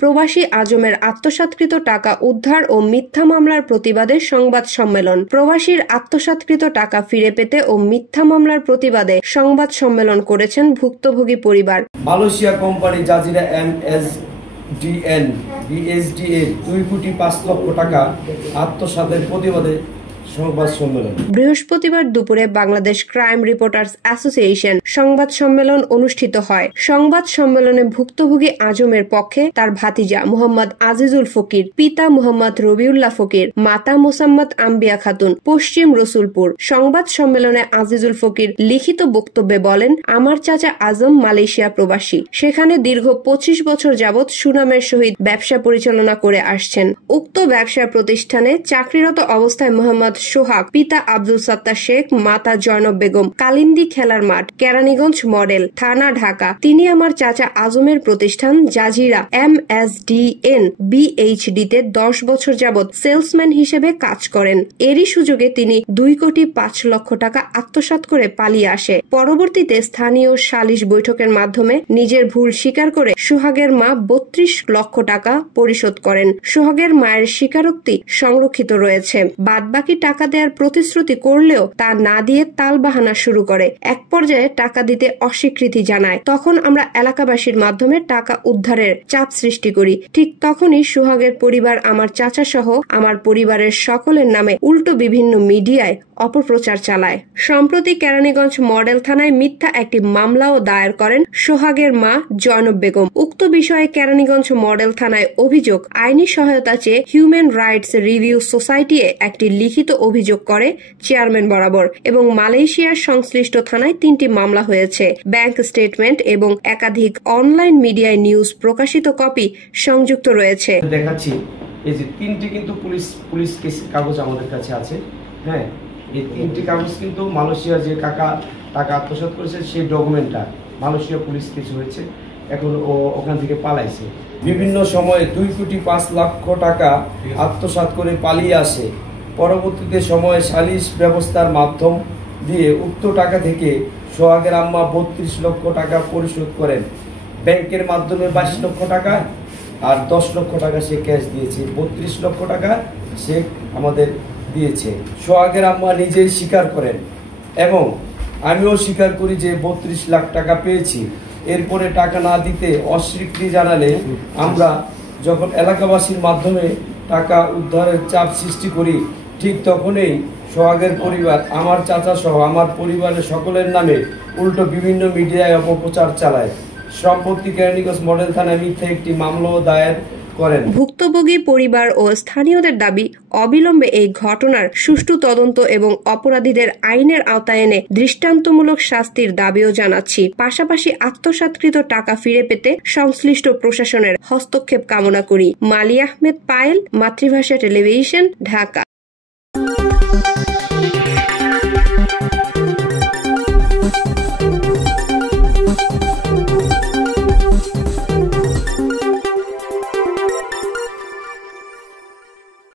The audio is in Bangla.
প্রবাসী আজমের আত্মসাৎকৃত টাকা উদ্ধার ও মিথ্যা মামলার প্রতিবাদে সংবাদ সম্মেলন। প্রবাসীর আত্মসাৎকৃত টাকা ফিরে পেতে ও মিথ্যা মামলার প্রতিবাদে সংবাদ সম্মেলন করেছেন ভুক্তভোগী পরিবার। মালয়েশিয়া কোম্পানি জাজিরা MSDN BSDA 2.5 কোটি টাকা আত্মসাতের প্রতিবাদে সংবাদ সম্মেলন। বৃহস্পতিবার দুপুরে বাংলাদেশ ক্রাইম রিপোর্টার্স অ্যাসোসিয়েশন সংবাদ সম্মেলন অনুষ্ঠিত হয়। সংবাদ সম্মেলনে ভুক্তভোগী আজমের পক্ষে তার ভাতিজা মোহাম্মদ আজিজুল ফকির, পিতা মোহাম্মদ রবিউল্লাহ ফকির, মাতা মোসাম্মদ আম্বিয়া খাতুন, পশ্চিম রসুলপুর। সংবাদ সম্মেলনে আজিজুল ফকির লিখিত বক্তব্যে বলেন, আমার চাচা আজম মালয়েশিয়া প্রবাসী, সেখানে দীর্ঘ 25 বছর যাবৎ সুনামের সহিত ব্যবসা পরিচালনা করে আসছেন। উক্ত ব্যবসা প্রতিষ্ঠানে চাকরিরত অবস্থায় মোহাম্মদ সোহাগ, পিতা আব্দুল সত্তার শেখ, মাতা জয়নব বেগম, কালিন্দি খেলার মাঠ, কেরানীগঞ্জ মডেল থানা, ঢাকা। তিনি আমার চাচা আজমের প্রতিষ্ঠান জাজিরা MSDN BHD তে 10 বছর যাবৎ সেলসম্যান হিসেবে কাজ করেন। এরই সুযোগে তিনি 2,05,00,000 টাকা আত্মসাৎ করে পালিয়ে আসে। পরবর্তীতে স্থানীয় সালিশ বৈঠকের মাধ্যমে নিজের ভুল স্বীকার করে সোহাগের মা 32 লক্ষ টাকা পরিশোধ করেন। সোহাগের মায়ের স্বীকারোক্তি সংরক্ষিত রয়েছে। বাদবাকি টাকা দেওয়ার প্রতিশ্রুতি করলেও তা না দিয়ে তালবাহানা শুরু করে। এক পর্যায়ে টাকা দিতে অস্বীকৃতি জানায়। তখন আমরা এলাকাবাসীর মাধ্যমে টাকা উদ্ধারের চাপ সৃষ্টি করি। ঠিক তখনই সোহাগের পরিবার আমার চাচা সহ আমার পরিবারের সকলের নামে উল্টো বিভিন্ন মিডিয়ায় অপপ্রচার চালায়। সম্প্রতি কেরানীগঞ্জ মডেল থানায় মিথ্যা একটি মামলাও দায়ের করেন সোহাগের মা জয়নব বেগম। উক্ত বিষয়ে কেরানীগঞ্জ মডেল থানায় অভিযোগ, আইনি সহায়তা চেয়ে হিউম্যান রাইটস রিভিউ সোসাইটি একটি লিখিত অভিযোগ করে চেয়ারম্যান বরাবর এবং মালয়েশিয়ার সংশ্লিষ্ট থানায় 3টি মামলা হয়েছে। ব্যাংক স্টেটমেন্ট এবং একাধিক অনলাইন মিডিয়ায় নিউজ প্রকাশিত কপি সংযুক্ত রয়েছে। দেখাচ্ছি এই যে 3টি কিন্তু পুলিশ কেস কাগজ আমাদের কাছে আছে। হ্যাঁ, এই 3টি কাগজ কিন্তু মালয়েশিয়া যে টাকা আত্মসাৎ করেছে সেই ডকুমেন্টটা মালয়েশিয়া পুলিশ কেস হয়েছে। এখন ও ওখান থেকে পালাইছে। বিভিন্ন সময়ে 2,05,00,000 টাকা আত্মসাৎ করে পালিয়ে আসে। পরবর্তীতে সময়ে সালিশ ব্যবস্থার মাধ্যম দিয়ে উক্ত টাকা থেকে সোহাগের আম্মা 32 লক্ষ টাকা পরিশোধ করেন। ব্যাংকের মাধ্যমে 22 লক্ষ টাকা আর 10 লক্ষ টাকা সে ক্যাশ দিয়েছে। 32 লক্ষ টাকা সে আমাদের দিয়েছে। সোহাগের আম্মা নিজেই স্বীকার করেন এবং আমিও স্বীকার করি যে 32 লাখ টাকা পেয়েছি। এরপরে টাকা না দিতে অস্বীকৃতি জানালে আমরা যখন এলাকাবাসীর মাধ্যমে টাকা উদ্ধারের চাপ সৃষ্টি করি, ঠিক তখনই সোহাগের পরিবার আমার চাচা সহ আমার পরিবারের সকলের নামে উল্টো বিভিন্ন মিডিয়ায় অপপ্রচার চালায়। সম্প্রতি কেরানীগঞ্জ মডেল থানায় মিথ্যা একটি মামলাও দায়ের করেন। ভুক্তভোগী পরিবার ও স্থানীয়দের দাবি, অবিলম্বে এই ঘটনার সুষ্ঠু তদন্ত এবং অপরাধীদের আইনের আওতায় এনে দৃষ্টান্তমূলক শাস্তির দাবিও জানাচ্ছি। পাশাপাশি আত্মসাৎকৃত টাকা ফিরে পেতে সংশ্লিষ্ট প্রশাসনের হস্তক্ষেপ কামনা করি। মালি আহমেদ পায়েল, মাতৃভাষা টেলিভিশন, ঢাকা।